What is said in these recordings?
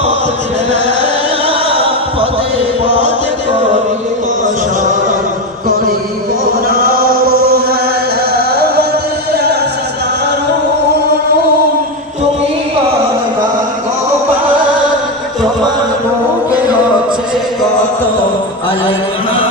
পথ মেলা পদে পদে করি অসর করি তোমার মুখে হচ্ছে কত আলাই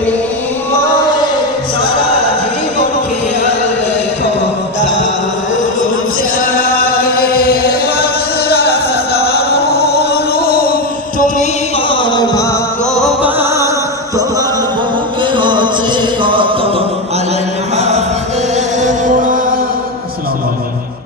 me.